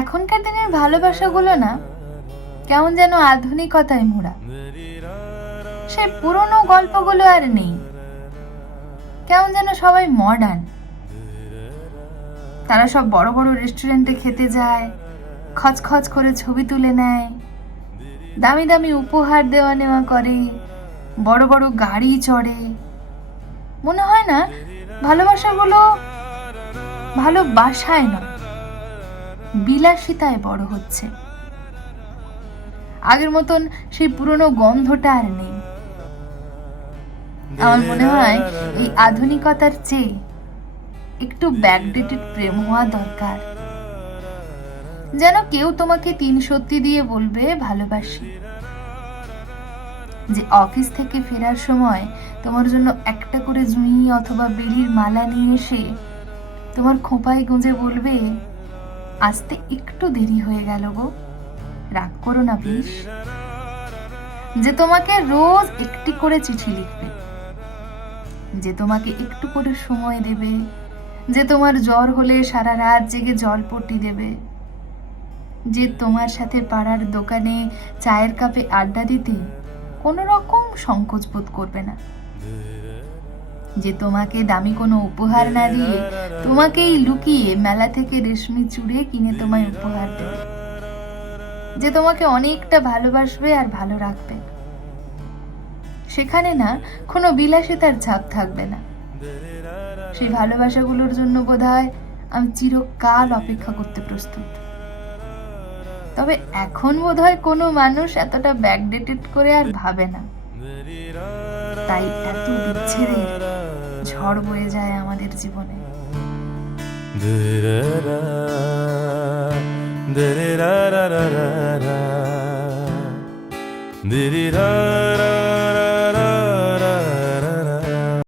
এখনকার দিনের ভালোবাসাগুলো না কেমন যেন আধুনিকতায় মোড়া। সেই পুরনো গল্পগুলো আর নেই, কেমন যেন সবাই মডার্ন। তারা সব বড় বড় রেস্টুরেন্টে খেতে যায়, খচখচ করে ছবি তুলে নেয়, দামি দামি উপহার দেওয়া নেওয়া করে, বড় বড় গাড়ি চড়ে। মনে হয় না ভালোবাসাগুলো ভালোবাসায় নয়, বিলাসিতায় বড় হচ্ছে। আগের মতন সেই পুরনো গন্ধটা আর নেই। আমার মনে হয় এই আধুনিকতার চেয়ে একটু ব্যাকডেটেড প্রেম হওয়া দরকার, যেন কেউ তোমাকে ৩ সত্যি দিয়ে বলবে ভালোবাসি। যে অফিস থেকে ফেরার সময় তোমার জন্য একটা করে জুঁই অথবা বেলির মালা নিয়ে এসে তোমার খোঁপায় গুঁজে বলবে, আসতে একটু দেরি হয়ে গেল গো, রাগ করো না প্লিজ। যে তোমাকে রোজ একটি করে চিঠি লিখবে, যে তোমাকে একটু করে সময় দেবে, যে তোমার জ্বর হলে সারা রাত জেগে জলপট্টি দেবে, যে তোমার সাথে পাড়ার দোকানে চায়ের কাপে আড্ডা দিতে কোনো রকম সংকোচ বোধ করবে না, যে তোমাকে দামি কোনো উপহার না দিয়ে তোমাকেই লুকিয়ে মেলা থেকে রেশমি চুড়ে কিনে তোমায় উপহার দেবে, যে তোমাকে অনেকটা ভালোবাসবে আর ভালো রাখবে। সেখানে না কোনো বিলাসিতার ছাপ থাকবে না। সেই ভালোবাসাগুলোর জন্য বোধহয় আমি চিরকাল অপেক্ষা করতে প্রস্তুত। তবে এখন বোধহয় কোনো মানুষ এতটা ব্যাকডেটেড করে আর ভাবে না, তাই এত বিচ্ছেদের ঝড় বয়ে যায় আমাদের জীবনে। Did